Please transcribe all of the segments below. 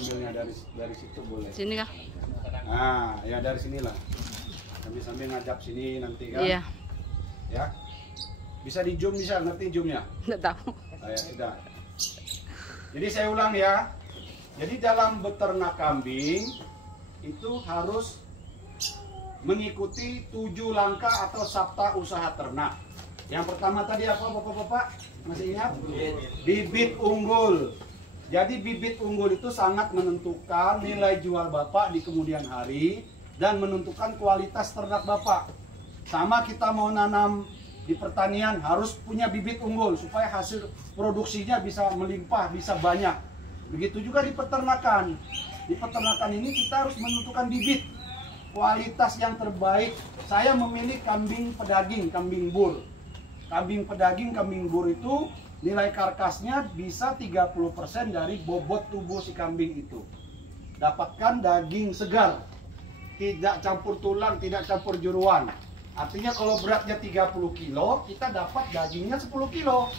Ambilnya dari situ boleh. Sini kah? Nah, ya dari sinilah. Sambil ngadap sini nanti kan. Iya. Ya. Bisa di zoom, bisa ngerti zoomnya? Nggak tahu. Ya, sudah. Jadi saya ulang ya. Jadi dalam beternak kambing itu harus mengikuti 7 langkah atau sabta usaha ternak. Yang pertama tadi apa Bapak-bapak? Masih ingat? Bibit unggul. Jadi bibit unggul itu sangat menentukan nilai jual Bapak di kemudian hari dan menentukan kualitas ternak Bapak. Sama kita mau nanam di pertanian harus punya bibit unggul supaya hasil produksinya bisa melimpah, bisa banyak. Begitu juga di peternakan. Di peternakan ini kita harus menentukan bibit kualitas yang terbaik. Saya memilih kambing pedaging, kambing bur. Kambing pedaging, kambing bur itu nilai karkasnya bisa 30% dari bobot tubuh si kambing itu. Dapatkan daging segar, tidak campur tulang, tidak campur jeruan. Artinya kalau beratnya 30 kilo, kita dapat dagingnya 10 kilo.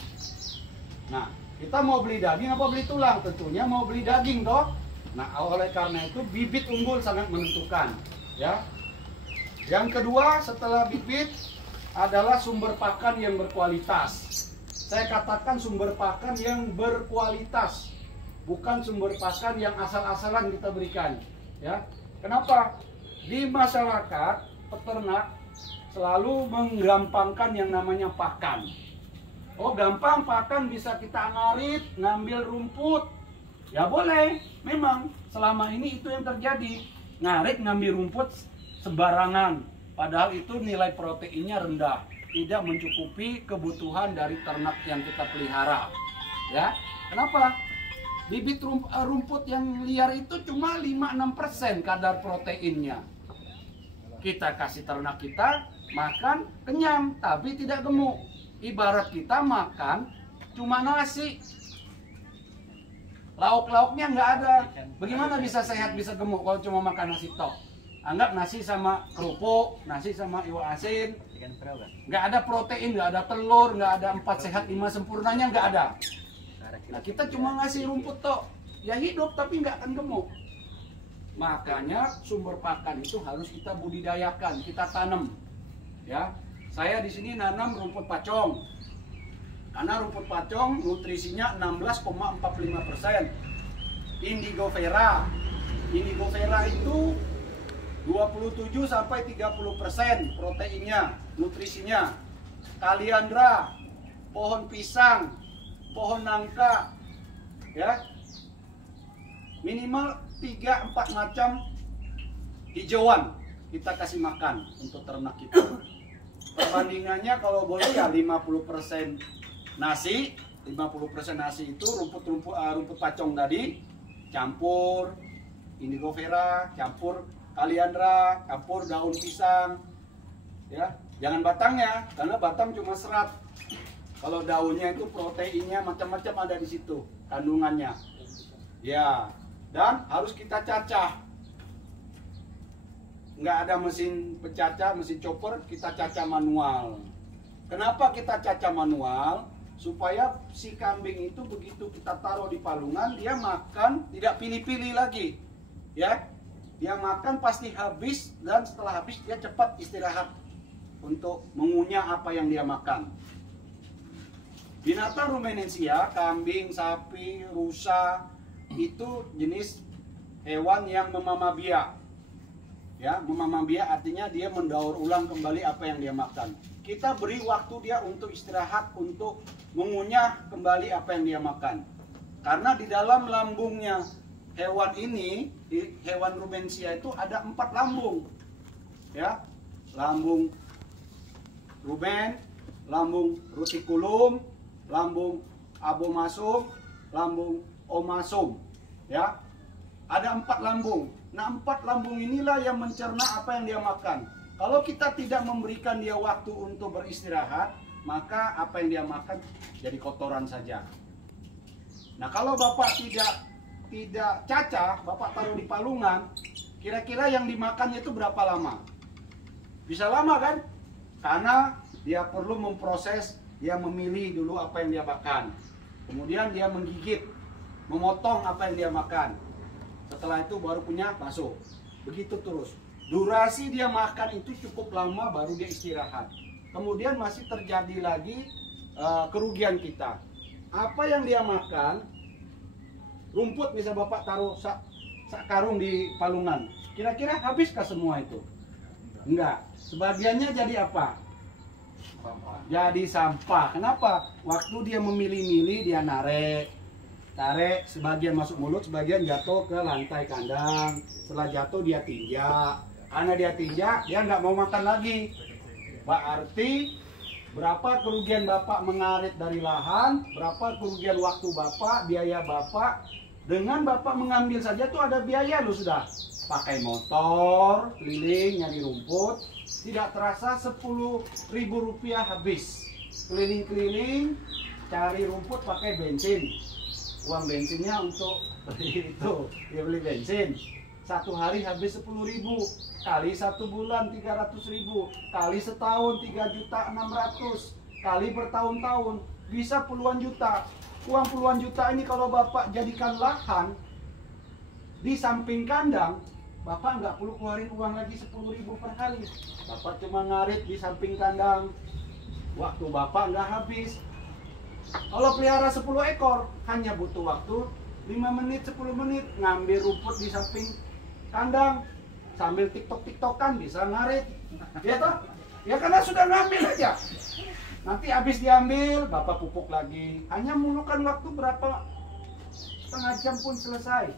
Nah, kita mau beli daging apa beli tulang? Tentunya mau beli daging toh. Nah, oleh karena itu bibit unggul sangat menentukan, ya. Yang kedua setelah bibit adalah sumber pakan yang berkualitas. Saya katakan sumber pakan yang berkualitas, bukan sumber pakan yang asal-asalan kita berikan, ya. Kenapa? Di masyarakat peternak selalu menggampangkan yang namanya pakan. Oh, gampang pakan, bisa kita ngarit, ngambil rumput. Ya boleh, memang selama ini itu yang terjadi. Ngarit, ngambil rumput sembarangan, padahal itu nilai proteinnya rendah, tidak mencukupi kebutuhan dari ternak yang kita pelihara. Ya, kenapa? Bibit rumput yang liar itu cuma 5-6% kadar proteinnya. Kita kasih ternak kita makan kenyang tapi tidak gemuk. Ibarat kita makan cuma nasi, lauk-lauknya nggak ada. Bagaimana bisa sehat, bisa gemuk kalau cuma makan nasi tok? Anggap nasi sama kerupuk, nasi sama iwak asin, nggak ada protein, nggak ada telur, nggak ada 4 sehat 5 sempurnanya, nggak ada. Nah, kita cuma ngasih rumput tok, ya hidup tapi nggak akan gemuk. Makanya sumber pakan itu harus kita budidayakan, kita tanam. Ya, saya di sini nanam rumput pacong. Karena rumput pacong nutrisinya 16,45%. Indigo Vera. Indigo Vera itu 27 sampai 30% proteinnya, nutrisinya. Kaliandra, pohon pisang, pohon nangka, ya. Minimal 3-4 macam hijauan kita kasih makan untuk ternak kita. Perbandingannya kalau boleh ya 50% nasi, 50% nasi itu rumput pacong tadi, campur indigo vera, campur kaliandra, campur daun pisang, ya. Jangan batangnya, karena batang cuma serat. Kalau daunnya itu proteinnya macam-macam ada di situ kandungannya, ya. Dan harus kita cacah. Nggak ada mesin pencacah, mesin chopper, kita cacah manual. Kenapa kita cacah manual? Supaya si kambing itu begitu kita taruh di palungan, dia makan tidak pilih-pilih lagi, ya. Dia makan pasti habis, dan setelah habis dia cepat istirahat untuk mengunyah apa yang dia makan. Binatang rumenensia, kambing, sapi, rusa, itu jenis hewan yang memamah biak. Ya, memamah biak artinya dia mendaur ulang kembali apa yang dia makan. Kita beri waktu dia untuk istirahat, untuk mengunyah kembali apa yang dia makan. Karena di dalam lambungnya hewan ini, hewan rumensia itu ada 4 lambung. Ya, lambung rumen, lambung ruticulum, lambung abomasum, lambung omasum, ya. Ada 4 lambung. Nah, 4 lambung inilah yang mencerna apa yang dia makan. Kalau kita tidak memberikan dia waktu untuk beristirahat, maka apa yang dia makan jadi kotoran saja. Nah, kalau Bapak tidak cacah, Bapak taruh di palungan, kira-kira yang dimakannya itu berapa lama? Bisa lama kan? Karena dia perlu memproses, dia memilih dulu apa yang dia makan. Kemudian dia menggigit, memotong apa yang dia makan. Setelah itu baru punya bakso. Begitu terus. Durasi dia makan itu cukup lama baru dia istirahat. Kemudian masih terjadi lagi kerugian kita. Apa yang dia makan, rumput bisa Bapak taruh sak karung di palungan. Kira-kira habiskah semua itu? Enggak. Sebagiannya jadi apa? Jadi sampah. Kenapa? Waktu dia memilih-milih, dia tarik, sebagian masuk mulut, sebagian jatuh ke lantai kandang. Setelah jatuh dia tinjak. Karena dia tinjak, dia nggak mau makan lagi. Berarti berapa kerugian Bapak mengarit dari lahan, berapa kerugian waktu Bapak, biaya Bapak. Dengan Bapak mengambil saja tuh ada biaya loh sudah. Pakai motor, keliling, nyari rumput. Tidak terasa Rp10.000 habis. Keliling-keliling, cari rumput pakai bensin. Uang bensinnya untuk beli itu, dia beli bensin. Satu hari habis 10.000, kali 1 bulan 300.000, kali setahun 3.600.000, kali bertahun-tahun bisa puluhan juta. Uang puluhan juta ini kalau Bapak jadikan lahan di samping kandang, Bapak nggak perlu keluarin uang lagi 10.000 per hari. Bapak cuma ngarit di samping kandang, waktu Bapak nggak habis. Kalau pelihara 10 ekor, hanya butuh waktu 5 menit, 10 menit ngambil rumput di samping kandang sambil tiktok-tiktokan bisa ngarit. Ya toh? Ya karena sudah ngambil aja. Nanti habis diambil, Bapak pupuk lagi. Hanya memerlukan waktu berapa? Setengah jam pun selesai.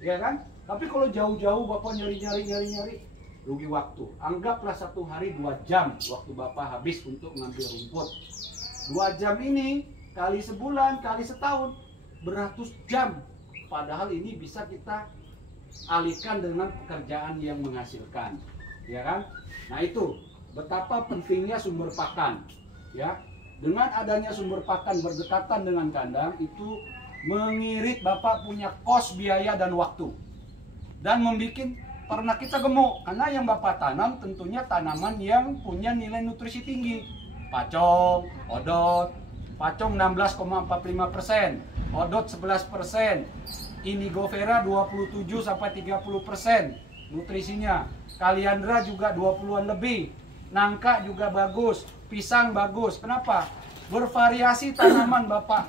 Ya kan? Tapi kalau jauh-jauh Bapak nyari-nyari, rugi waktu. Anggaplah 1 hari 2 jam waktu Bapak habis untuk ngambil rumput. 2 jam ini kali sebulan, kali setahun, beratus jam. Padahal ini bisa kita alihkan dengan pekerjaan yang menghasilkan. Ya kan? Nah itu, betapa pentingnya sumber pakan. Ya, dengan adanya sumber pakan berdekatan dengan kandang, itu mengirit Bapak punya kos, biaya, dan waktu. Dan membuat ternak kita gemuk. Karena yang Bapak tanam tentunya tanaman yang punya nilai nutrisi tinggi. Pacong, odot. Pacong 16,45%, odot 11%, indigo vera 27-30% nutrisinya. Kaliandra juga 20-an lebih. Nangka juga bagus, pisang bagus. Kenapa? Bervariasi tanaman Bapak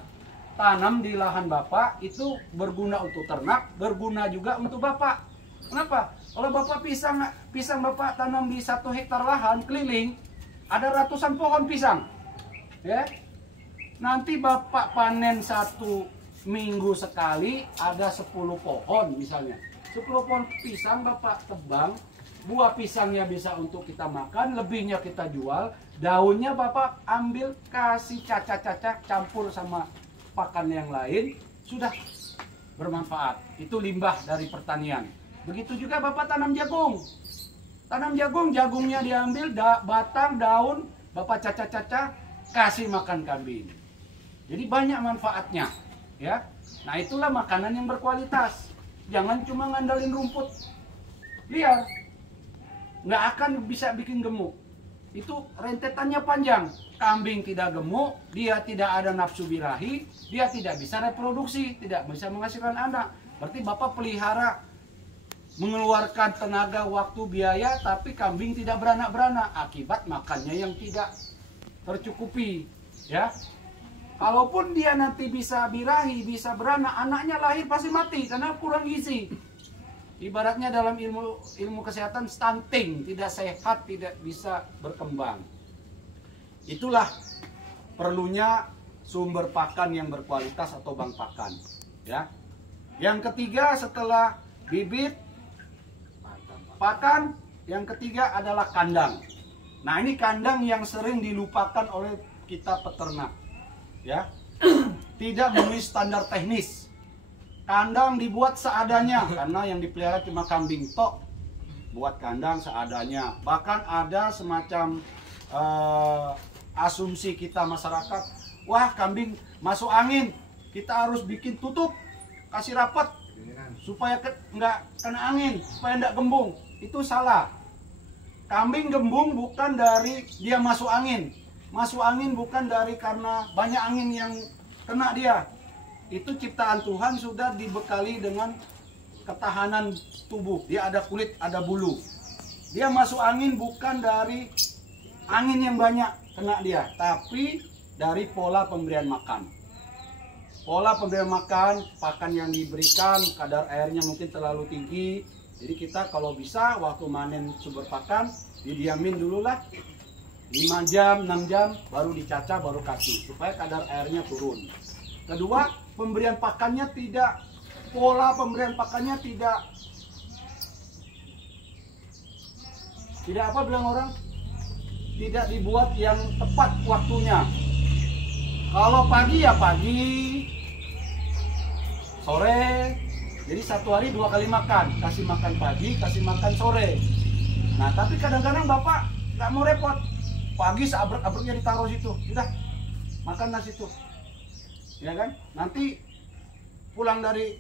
tanam di lahan Bapak itu berguna untuk ternak, berguna juga untuk Bapak. Kenapa? Kalau Bapak pisang Bapak tanam di 1 hektar lahan keliling, ada ratusan pohon pisang. Ya. Nanti Bapak panen 1 minggu sekali ada 10 pohon misalnya. 10 pohon pisang Bapak tebang, buah pisangnya bisa untuk kita makan, lebihnya kita jual, daunnya Bapak ambil kasih cacah-cacah campur sama pakan yang lain, sudah bermanfaat. Itu limbah dari pertanian. Begitu juga Bapak tanam jagung. Tanam jagung, jagungnya diambil, batang, daun, Bapak cacah-cacah, kasih makan kambing. Jadi banyak manfaatnya, ya. Nah itulah makanan yang berkualitas. Jangan cuma ngandelin rumput liar, nggak akan bisa bikin gemuk. Itu rentetannya panjang. Kambing tidak gemuk, dia tidak ada nafsu birahi, dia tidak bisa reproduksi, tidak bisa menghasilkan anak. Berarti Bapak pelihara mengeluarkan tenaga, waktu, biaya, tapi kambing tidak beranak-beranak akibat makannya yang tidak tercukupi, ya. Kalaupun dia nanti bisa birahi, bisa beranak, anaknya lahir pasti mati karena kurang gizi. Ibaratnya dalam ilmu kesehatan stunting, tidak sehat, tidak bisa berkembang. Itulah perlunya sumber pakan yang berkualitas atau bank pakan, ya. Yang ketiga setelah bibit pakan, yang ketiga adalah kandang. Nah, ini kandang yang sering dilupakan oleh kita peternak, ya. Tidak memenuhi standar teknis. Kandang dibuat seadanya karena yang dipelihara cuma kambing tok. Buat kandang seadanya. Bahkan ada semacam asumsi kita masyarakat, wah kambing masuk angin, kita harus bikin tutup, kasih rapat supaya nggak kena angin, supaya nggak gembung. Itu salah. Kambing gembung bukan dari dia masuk angin. Masuk angin bukan dari karena banyak angin yang kena dia. Itu ciptaan Tuhan sudah dibekali dengan ketahanan tubuh. Dia ada kulit, ada bulu. Dia masuk angin bukan dari angin yang banyak kena dia, tapi dari pola pemberian makan. Pola pemberian makan, pakan yang diberikan, kadar airnya mungkin terlalu tinggi. Jadi kita kalau bisa waktu manen sumber pakan, didiamin dulu lah 5 jam, 6 jam, baru dicaca, baru kasih, supaya kadar airnya turun. Kedua, pemberian pakannya tidak, pola pemberian pakannya tidak apa bilang orang? Tidak dibuat yang tepat waktunya. Kalau pagi ya pagi, sore. Jadi satu hari 2 kali makan, kasih makan pagi, kasih makan sore. Nah tapi kadang-kadang bapak nggak mau repot, pagi seabrek-abreknya ditaruh situ, udah makanlah situ, ya kan? Nanti pulang dari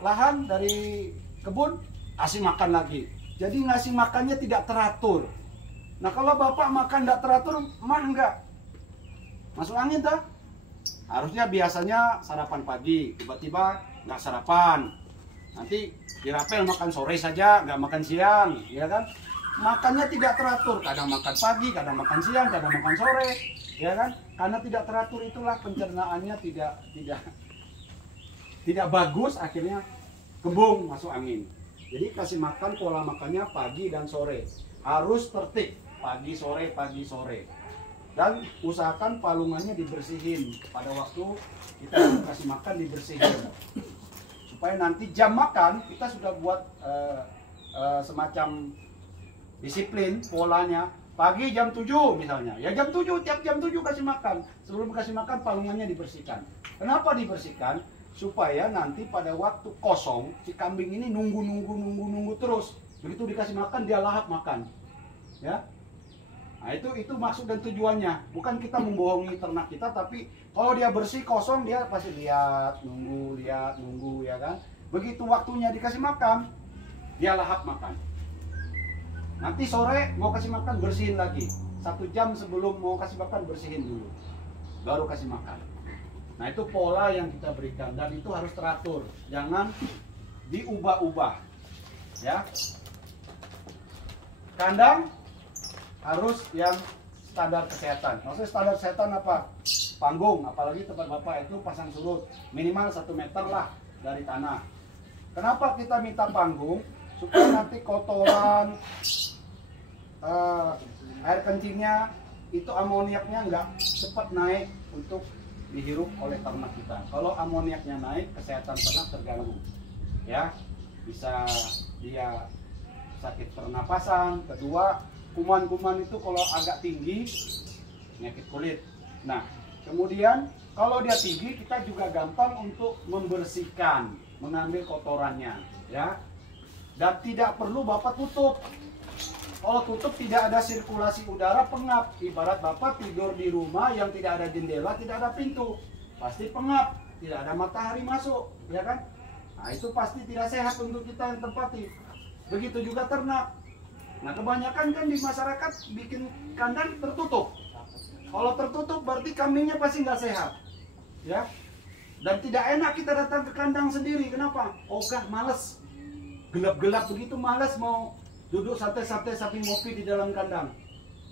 lahan, dari kebun, kasih makan lagi. Jadi ngasih makannya tidak teratur. Nah kalau bapak makan tidak teratur, mah enggak masuk angin tuh. Harusnya biasanya sarapan pagi, tiba-tiba nggak sarapan. Nanti dirapel makan sore saja, nggak makan siang, ya kan? Makannya tidak teratur, kadang makan pagi, kadang makan siang, kadang makan sore, ya kan? Karena tidak teratur itulah pencernaannya tidak bagus, akhirnya kembung masuk angin. Jadi kasih makan pola makannya pagi dan sore, harus tertib, pagi sore. Dan usahakan palungannya dibersihin pada waktu kita kasih makan, dibersihin supaya nanti jam makan kita sudah buat semacam disiplin polanya. Pagi jam 7 misalnya, ya jam 7, tiap jam 7 kasih makan. Sebelum kasih makan palungannya dibersihkan. Kenapa dibersihkan? Supaya nanti pada waktu kosong si kambing ini nunggu terus. Begitu dikasih makan dia lahap makan, ya. Nah itu maksud dan tujuannya. Bukan kita membohongi ternak kita, tapi kalau dia bersih kosong dia pasti lihat nunggu, ya kan. Begitu waktunya dikasih makan dia lahap makan. Nanti sore mau kasih makan bersihin lagi. 1 jam sebelum mau kasih makan bersihin dulu, baru kasih makan. Nah itu pola yang kita berikan dan itu harus teratur, jangan diubah-ubah, ya. Kandang harus yang standar kesehatan. Maksudnya standar kesehatan apa? Panggung, apalagi tempat bapak itu pasang surut minimal 1 meter lah dari tanah. Kenapa kita minta panggung? Supaya nanti kotoran, air kencingnya itu amoniaknya nggak cepat naik untuk dihirup oleh ternak kita. Kalau amoniaknya naik, kesehatan ternak terganggu, ya. Bisa dia sakit pernapasan. Kedua, kuman-kuman itu kalau agak tinggi penyakit kulit. Nah kemudian kalau dia tinggi kita juga gampang untuk membersihkan, mengambil kotorannya, ya. Dan tidak perlu bapak tutup. Kalau tutup tidak ada sirkulasi udara, pengap. Ibarat bapak tidur di rumah yang tidak ada jendela, tidak ada pintu, pasti pengap, tidak ada matahari masuk, ya kan? Nah itu pasti tidak sehat untuk kita yang tempati. Begitu juga ternak. Nah kebanyakan kan di masyarakat bikin kandang tertutup. Kalau tertutup berarti kambingnya pasti nggak sehat, ya. Dan tidak enak kita datang ke kandang sendiri. Kenapa? Ogah, males, gelap-gelap begitu males mau duduk santai-santai sambil ngopi di dalam kandang.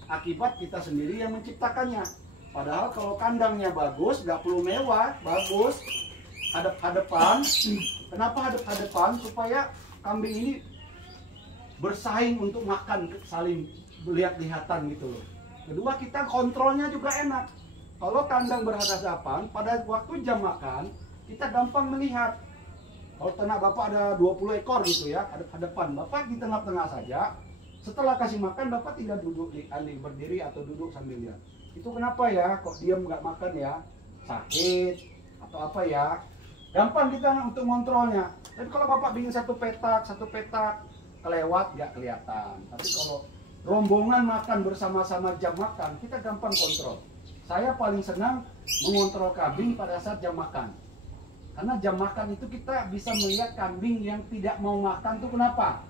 Akibat kita sendiri yang menciptakannya. Padahal kalau kandangnya bagus, nggak perlu mewah, bagus, hadap-hadapan. Kenapa hadap-hadapan? Supaya kambing ini bersaing untuk makan, saling lihat-lihatan gitu loh. Kedua, kita kontrolnya juga enak. Kalau kandang berhadapan, pada waktu jam makan kita gampang melihat. Kalau ternak bapak ada 20 ekor gitu ya, hadap-hadapan, bapak di tengah-tengah saja. Setelah kasih makan bapak tidak duduk berdiri atau duduk sambil lihat. Itu kenapa ya? Kok diam nggak makan ya? Sakit atau apa ya? Gampang kita untuk kontrolnya. Jadi kalau bapak bikin satu petak kelewat nggak kelihatan. Tapi kalau rombongan makan bersama-sama jam makan, kita gampang kontrol. Saya paling senang mengontrol kambing pada saat jam makan. Karena jam makan itu kita bisa melihat kambing yang tidak mau makan tuh kenapa?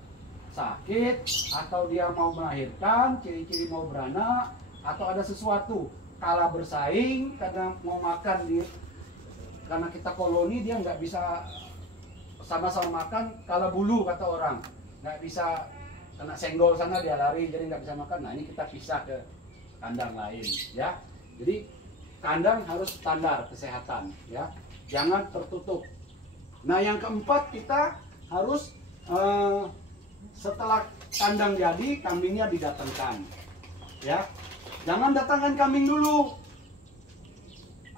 Sakit, atau dia mau melahirkan, ciri-ciri mau beranak, atau ada sesuatu. Kalah bersaing, karena mau makan, karena kita koloni dia nggak bisa sama-sama makan kalau bulu kata orang, nggak bisa kena senggol sana dia lari jadi nggak bisa makan. Nah ini kita pisah ke kandang lain ya. Jadi kandang harus standar kesehatan ya, jangan tertutup. Nah yang keempat kita harus setelah kandang jadi kambingnya didatangkan ya, jangan datangkan kambing dulu.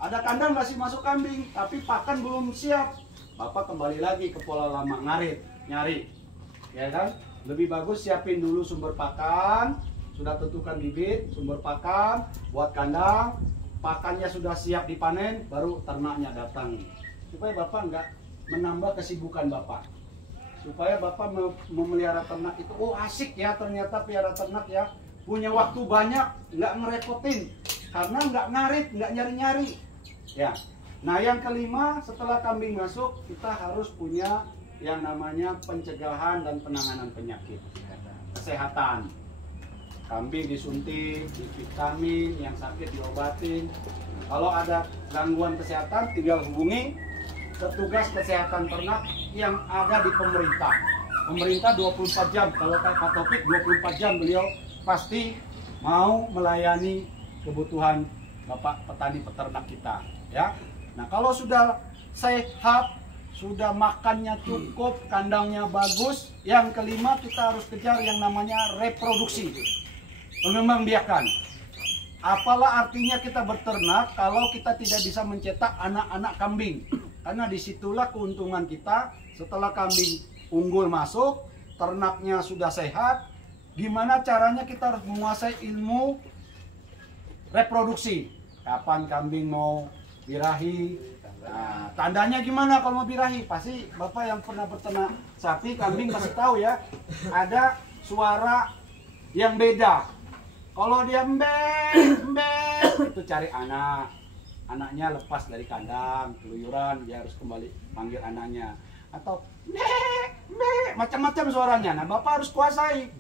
Ada kandang masih masuk kambing tapi pakan belum siap, Bapak kembali lagi ke pola lama, ngarit nyari ya kan. Lebih bagus siapin dulu sumber pakan, sudah tentukan bibit sumber pakan buat kandang, pakannya sudah siap dipanen, baru ternaknya datang, supaya Bapak nggak menambah kesibukan Bapak. Supaya Bapak memelihara ternak itu, oh asik ya ternyata pelihara ternak ya, punya waktu banyak, nggak ngerepotin, karena nggak ngarit, nggak nyari-nyari ya. Nah yang kelima, setelah kambing masuk kita harus punya yang namanya pencegahan dan penanganan penyakit, kesehatan. Kambing disuntik, divitamin, yang sakit diobatin. Kalau ada gangguan kesehatan tinggal hubungi petugas kesehatan ternak yang ada di pemerintah. Pemerintah 24 jam, kalau Pak Taufik 24 jam beliau pasti mau melayani kebutuhan Bapak petani peternak kita ya. Nah kalau sudah sehat, sudah makannya cukup, kandangnya bagus, yang kelima kita harus kejar yang namanya reproduksi, pengembangbiakan. Apalah artinya kita berternak kalau kita tidak bisa mencetak anak-anak kambing? Karena disitulah keuntungan kita. Setelah kambing unggul masuk, ternaknya sudah sehat, gimana caranya kita harus menguasai ilmu reproduksi. Kapan kambing mau birahi? Nah, tandanya gimana kalau mau birahi? Pasti Bapak yang pernah berternak sapi, kambing pasti tahu ya. Ada suara yang beda. Kalau dia mbek, itu cari anak. Anaknya lepas dari kandang, keluyuran, dia harus kembali panggil anaknya. Atau mbek, macam-macam suaranya. Nah, Bapak harus kuasai.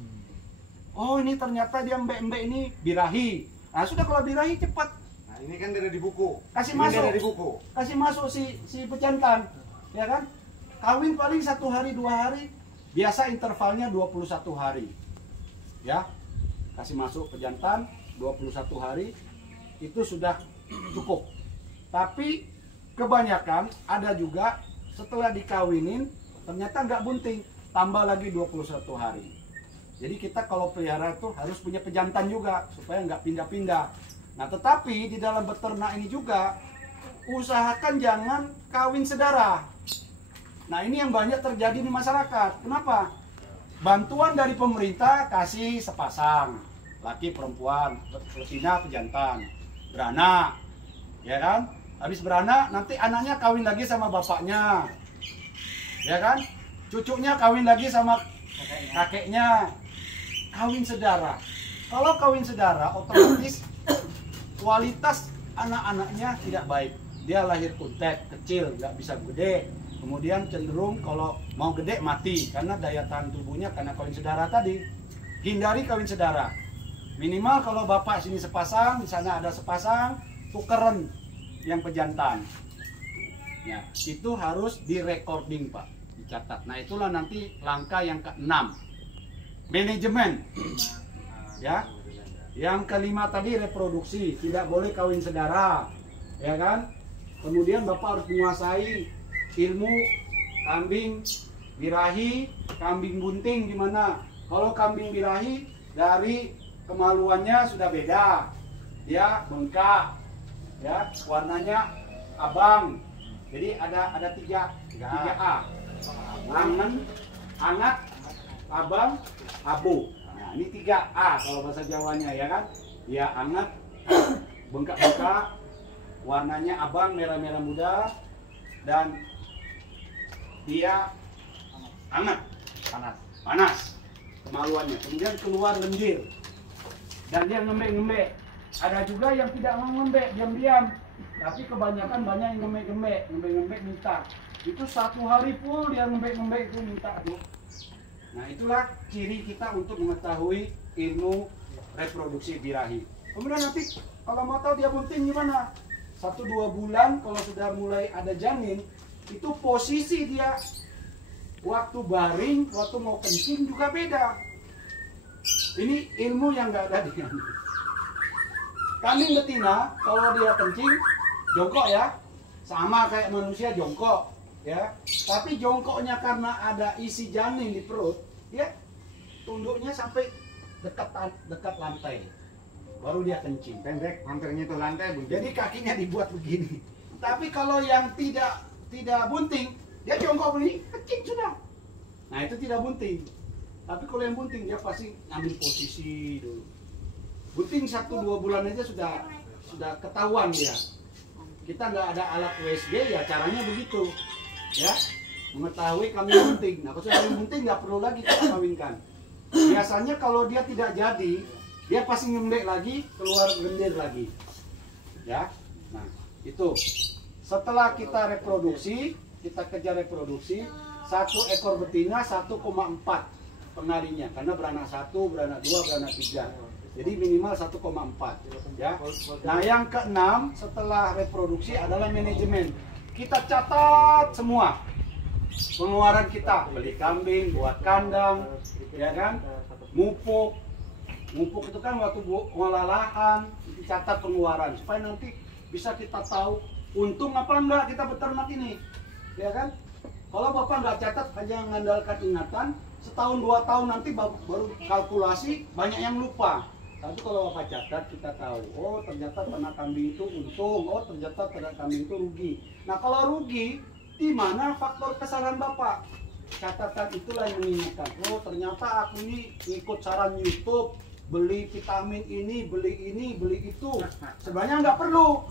Oh, ini ternyata dia mbek-mbek ini birahi. Nah, sudah kalau birahi cepat. Nah, ini kan dari buku. Kasih ini masuk. dari buku. Kasih masuk si pejantan. Ya kan? Kawin paling 1 hari 2 hari. Biasa intervalnya 21 hari. Ya. Kasih masuk pejantan 21 hari itu sudah cukup. Tapi kebanyakan ada juga setelah dikawinin ternyata nggak bunting, tambah lagi 21 hari. Jadi kita kalau pelihara itu harus punya pejantan juga supaya nggak pindah-pindah. Nah tetapi di dalam beternak ini juga usahakan jangan kawin sedara. Nah ini yang banyak terjadi di masyarakat. Kenapa? Bantuan dari pemerintah kasih sepasang, laki perempuan, betina pejantan, beranak, ya kan? Habis beranak nanti anaknya kawin lagi sama bapaknya, ya kan? Cucunya kawin lagi sama kakeknya, kawin sedara. Kalau kawin sedara otomatis kualitas anak-anaknya tidak baik. Dia lahir kuntet, kecil, nggak bisa gede. Kemudian cenderung kalau mau gede mati karena daya tahan tubuhnya karena kawin sedara tadi. Hindari kawin sedara. Minimal kalau bapak sini sepasang, di sana ada sepasang, tukeran yang pejantan. Ya, itu harus direcording Pak, dicatat. Nah itulah nanti langkah yang ke-6. Manajemen. Ya. Yang kelima tadi reproduksi, tidak boleh kawin sedara. Ya kan? Kemudian bapak harus menguasai ilmu kambing birahi, kambing bunting gimana. Kalau kambing birahi dari kemaluannya sudah beda, dia bengkak, ya warnanya abang. Jadi ada tiga A, anget, abang, abu. Nah ini 3A kalau bahasa Jawanya ya kan. Dia anget, bengkak-bengkak, warnanya abang merah-merah muda, dan dia hangat, panas kemaluannya. Kemudian keluar lendir dan dia ngembek-ngembek. Ada juga yang tidak ngembek, diam-diam, tapi kebanyakan banyak yang ngembek-ngembek minta. Itu 1 hari full dia ngembek-ngembek itu minta tuh. Nah itulah ciri kita untuk mengetahui ilmu reproduksi birahi. Kemudian nanti kalau mau tahu dia bunting gimana, 1-2 bulan kalau sudah mulai ada janin, itu posisi dia waktu baring, waktu mau kencing juga beda. Ini ilmu yang nggak ada di kami. Kambing betina kalau dia kencing jongkok ya, sama kayak manusia jongkok ya. Tapi jongkoknya karena ada isi janin di perut, ya tunduknya sampai dekat lantai, baru dia kencing. Pendek, hampir nyentuh lantai, Bu. Jadi kakinya dibuat begini. Tapi kalau yang tidak bunting, dia jongkok begini, kencing sudah. Nah itu tidak bunting. Tapi kalau yang bunting dia pasti ngambil posisi dulu. Bunting 1-2 bulan aja sudah ketahuan dia. Kita nggak ada alat USG ya, caranya begitu ya, mengetahui kambing bunting. Nah kalau kambing bunting nggak perlu lagi kita kawinkan. Biasanya kalau dia tidak jadi, dia pasti ngemlek lagi, keluar lendir lagi ya. Nah itu setelah kita reproduksi, kita kejar reproduksi, 1 ekor betina 1,4 pengalinya, karena beranak 1, beranak 2, beranak 3. Jadi minimal 1,4 ya. Nah yang keenam setelah reproduksi adalah manajemen. Kita catat semua pengeluaran kita, beli kambing, buat kandang, ya kan, mupuk itu kan waktu ngolah lahan, dicatat pengeluaran supaya nanti bisa kita tahu untung apa enggak kita beternak ini, ya kan. Kalau bapak nggak catat hanya mengandalkan ingatan, setahun 2 tahun nanti baru kalkulasi, banyak yang lupa. Tapi kalau bapak catat, kita tahu, oh ternyata ternak kambing itu untung, oh ternyata ternak kambing itu rugi. Nah kalau rugi, di mana faktor kesalahan bapak? Catatan itulah yang mengingatkan, oh ternyata aku ini ikut saran YouTube, beli vitamin ini, beli itu. Sebenarnya nggak perlu,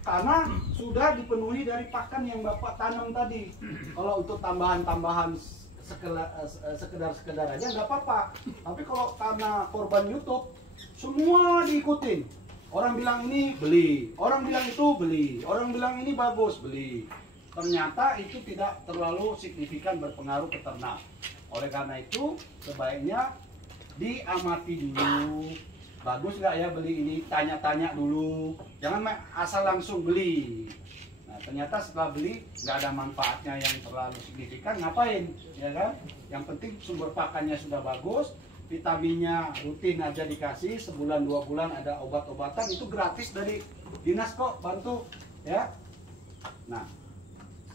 karena sudah dipenuhi dari pakan yang bapak tanam tadi. Kalau untuk tambahan-tambahan sekedar aja nggak apa-apa. Tapi kalau karena korban YouTube, semua diikutin. Orang bilang ini beli, orang bilang itu beli, orang bilang ini bagus beli. Ternyata itu tidak terlalu signifikan berpengaruh ke ternak. Oleh karena itu sebaiknya diamati dulu. Bagus nggak ya beli ini? Tanya-tanya dulu. Jangan asal langsung beli. Nah ternyata setelah beli nggak ada manfaatnya yang terlalu signifikan. Ngapain? Ya kan? Yang penting sumber pakannya sudah bagus. Vitaminnya rutin aja dikasih, sebulan 2 bulan ada obat-obatan, itu gratis dari dinas kok, bantu ya. Nah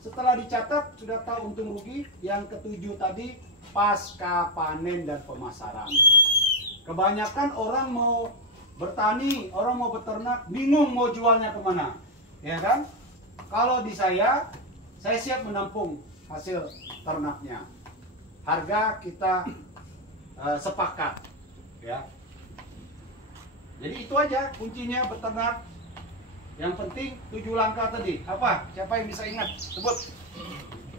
setelah dicatat sudah tahu untung rugi. Yang ketujuh tadi pasca panen dan pemasaran. Kebanyakan orang mau bertani, orang mau beternak, bingung mau jualnya kemana, ya kan. Kalau di saya siap menampung hasil ternaknya, harga kita sepakat ya. Jadi itu aja kuncinya beternak. Yang penting 7 langkah tadi apa? Siapa yang bisa ingat? Sebut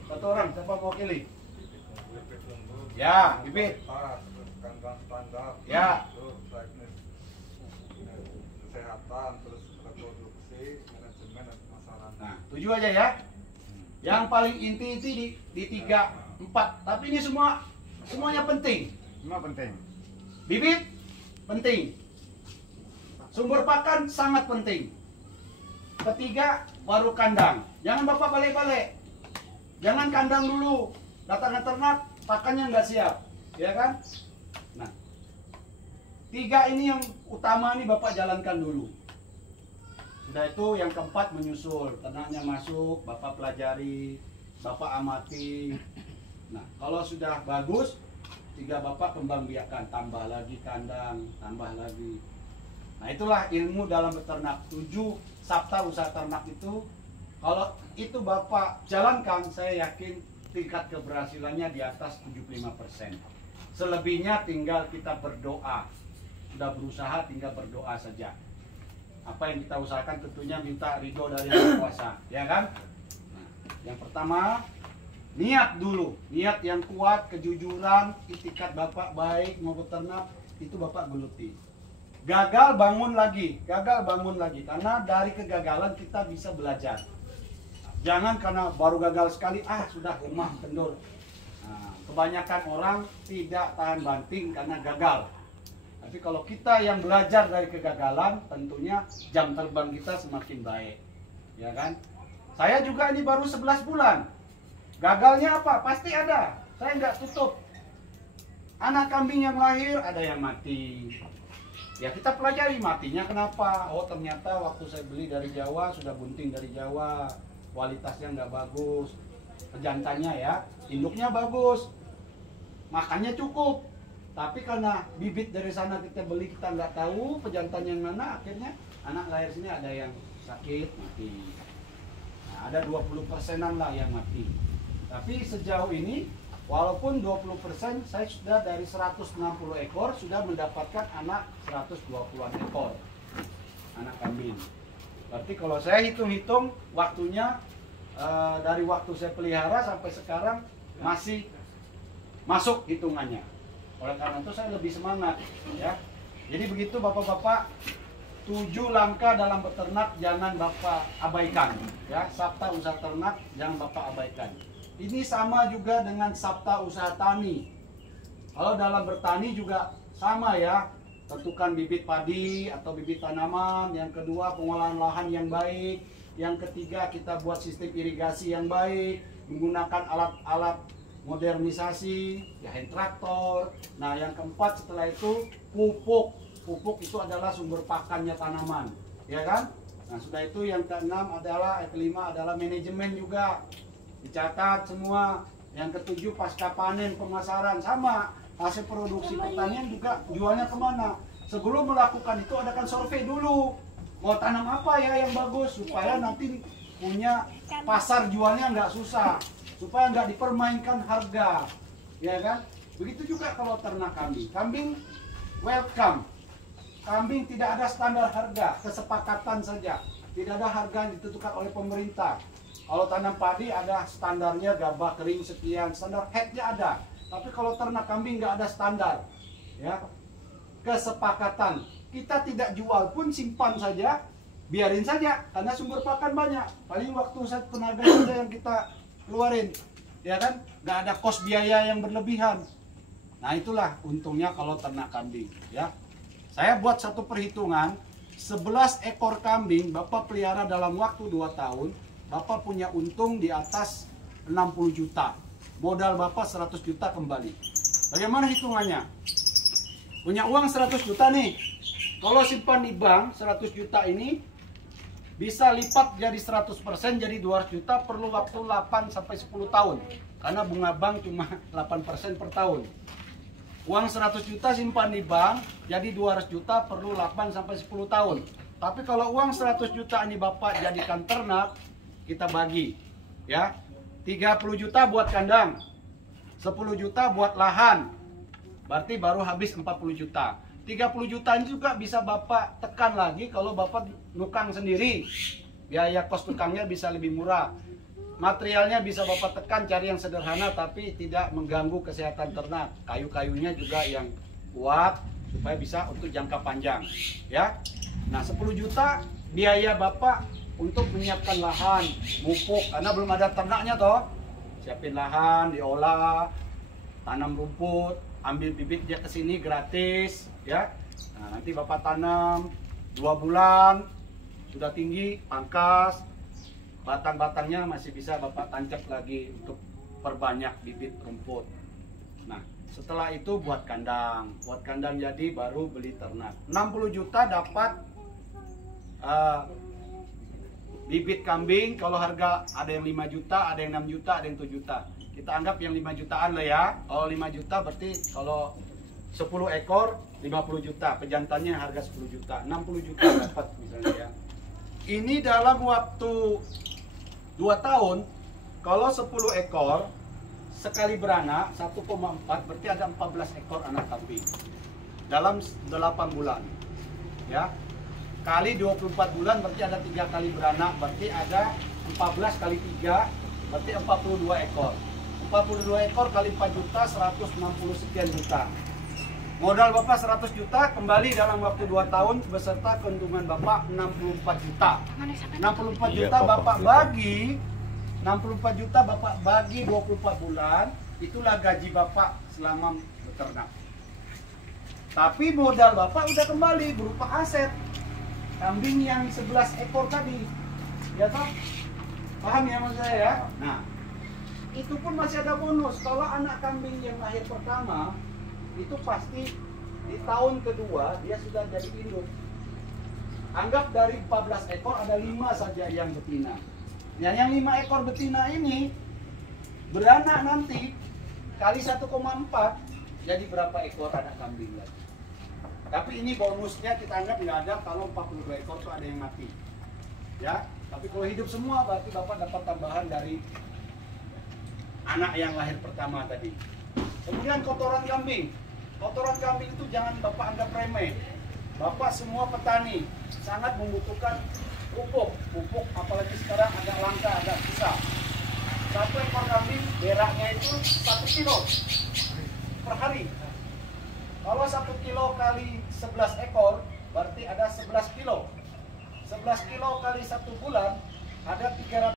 satu orang, siapa mewakili? Ya, bibit. Kandang standar. Ya. Terus teknis kesehatan, terus reproduksi, manajemen dan pemasaran. Nah, 7 aja ya. Yang paling inti di 3, 4. Tapi ini semuanya penting. Semua penting. Bibit penting. Sumber pakan sangat penting. Ketiga baru kandang. Jangan bapak balik-balik. Jangan kandang dulu. Datang ke ternak, pakannya nggak siap, ya kan? Nah, 3 ini yang utama nih bapak jalankan dulu. Sudah itu yang keempat menyusul. Ternaknya masuk, bapak pelajari, bapak amati. Nah, kalau sudah bagus, 3 bapak kembang biakan, tambah lagi kandang, tambah lagi. Nah itulah ilmu dalam beternak. 7 sabta usaha ternak itu, kalau itu bapak jalankan, saya yakin tingkat keberhasilannya di atas 75%. Selebihnya tinggal kita berdoa. Sudah berusaha tinggal berdoa saja. Apa yang kita usahakan tentunya minta ridho dari Yang Kuasa, ya kan? Nah, yang pertama niat dulu, niat yang kuat, kejujuran, itikat bapak baik mau beternak, itu bapak geluti. Gagal bangun lagi, karena dari kegagalan kita bisa belajar. Jangan karena baru gagal sekali, sudah lemah, kendur. Nah, kebanyakan orang tidak tahan banting karena gagal. Tapi kalau kita yang belajar dari kegagalan, tentunya jam terbang kita semakin baik, ya kan? Saya juga ini baru 11 bulan. Gagalnya apa? Pasti ada. saya nggak tutup. Anak kambing yang lahir ada yang mati. Ya kita pelajari matinya kenapa. Oh ternyata waktu saya beli dari Jawa sudah bunting dari Jawa, kualitasnya nggak bagus. Pejantannya ya, induknya bagus, makannya cukup. Tapi karena bibit dari sana kita beli, kita nggak tahu pejantan yang mana, akhirnya anak lahir sini ada yang sakit mati. Nah, ada 20%-an lah yang mati. Tapi sejauh ini walaupun 20%, saya sudah dari 160 ekor sudah mendapatkan anak 120-an ekor anak kambing. Berarti kalau saya hitung-hitung waktunya dari waktu saya pelihara sampai sekarang masih masuk hitungannya. Oleh karena itu saya lebih semangat ya. Jadi begitu Bapak-bapak, 7 langkah dalam beternak jangan Bapak abaikan ya. Sabta usaha ternak jangan Bapak abaikan. Ini sama juga dengan sabta usaha tani. Kalau dalam bertani juga sama ya. Tentukan bibit padi atau bibit tanaman. Yang kedua pengolahan lahan yang baik. Yang ketiga kita buat sistem irigasi yang baik. Menggunakan alat-alat modernisasi, ya hand traktor. Nah yang keempat setelah itu pupuk. Pupuk itu adalah sumber pakannya tanaman, ya kan? Nah sudah itu yang keenam adalah, kelima adalah manajemen juga. Dicatat semua. Yang ketujuh pasca panen pemasaran, sama hasil produksi pertanian juga jualnya kemana. Sebelum melakukan itu adakan survei dulu, mau tanam apa ya yang bagus supaya nanti punya pasar jualnya nggak susah, supaya nggak dipermainkan harga, ya kan? Begitu juga kalau ternak kambing. Kambing welcome. Kambing tidak ada standar harga, kesepakatan saja. Tidak ada harga yang ditentukan oleh pemerintah. Kalau tanam padi ada standarnya, gabah kering sekian, standar headnya ada. Tapi kalau ternak kambing nggak ada standar, ya. Kesepakatan. Kita tidak jual pun simpan saja, biarin saja, karena sumber pakan banyak. Paling waktu tenaga saja yang kita keluarin, ya kan? Nggak ada kos biaya yang berlebihan. Nah itulah untungnya kalau ternak kambing, ya. Saya buat satu perhitungan, 11 ekor kambing Bapak pelihara dalam waktu 2 tahun, Bapak punya untung di atas 60 juta. Modal Bapak 100 juta kembali. Bagaimana hitungannya? Punya uang 100 juta nih. Kalau simpan di bank 100 juta ini bisa lipat jadi 100%, jadi 200 juta, perlu waktu 8 sampai 10 tahun. Karena bunga bank cuma 8% per tahun. Uang 100 juta simpan di bank, jadi 200 juta perlu 8 sampai 10 tahun. Tapi kalau uang 100 juta ini Bapak jadikan ternak, kita bagi. Ya, 30 juta buat kandang, 10 juta buat lahan, berarti baru habis 40 juta. 30 juta ini juga bisa Bapak tekan lagi kalau Bapak nukang sendiri. Biaya kos tukangnya bisa lebih murah. Materialnya bisa Bapak tekan, cari yang sederhana tapi tidak mengganggu kesehatan ternak. Kayu-kayunya juga yang kuat supaya bisa untuk jangka panjang, ya. Nah, 10 juta biaya Bapak untuk menyiapkan lahan, pupuk, karena belum ada ternaknya toh. Siapin lahan, diolah, tanam rumput, ambil bibitnya ke sini gratis, ya. Nah, nanti Bapak tanam 2 bulan, sudah tinggi, pangkas, batang-batangnya masih bisa Bapak tancap lagi untuk perbanyak bibit rumput. Nah, setelah itu buat kandang jadi baru beli ternak. 60 juta dapat bibit kambing. Kalau harga ada yang 5 juta, ada yang 6 juta, ada yang 7 juta. Kita anggap yang 5 jutaan lah ya. Kalau 5 juta berarti kalau 10 ekor 50 juta. Pejantannya harga 10 juta. 60 juta dapat misalnya ya. Ini dalam waktu 2 tahun, kalau 10 ekor sekali beranak 1,4 berarti ada 14 ekor anak kambing dalam 8 bulan, ya. Kali 24 bulan berarti ada 3 kali beranak, berarti ada 14 kali 3 berarti 42 ekor. 42 ekor kali 4 juta 160 sekian juta. Modal Bapak 100 juta, kembali dalam waktu 2 tahun beserta keuntungan Bapak 64 juta. 64 juta Bapak bagi 64 juta Bapak bagi 24 bulan, itulah gaji Bapak selama beternak. Tapi modal Bapak udah kembali berupa aset. Kambing yang 11 ekor tadi. Ya toh? Paham ya maksud saya ya? Nah, itu pun masih ada bonus. Kalau anak kambing yang lahir pertama itu pasti di tahun kedua dia sudah jadi induk. Anggap dari 14 ekor ada 5 saja yang betina. Nah, yang 5 ekor betina ini beranak nanti kali 1,4 jadi berapa ekor anak kambing lagi. Tapi ini bonusnya kita anggap nggak ada kalau 42 ekor itu ada yang mati. Ya, tapi kalau hidup semua berarti Bapak dapat tambahan dari anak yang lahir pertama tadi. Kemudian kotoran kambing. Kotoran kambing itu jangan Bapak anggap remeh. Bapak semua petani sangat membutuhkan pupuk. Pupuk apalagi sekarang agak langka, agak susah. 1 ekor kambing beraknya itu 1 kilo per hari. Kalau 1 kilo kali 11 ekor berarti ada 11 kilo. 11 kilo kali 1 bulan ada 300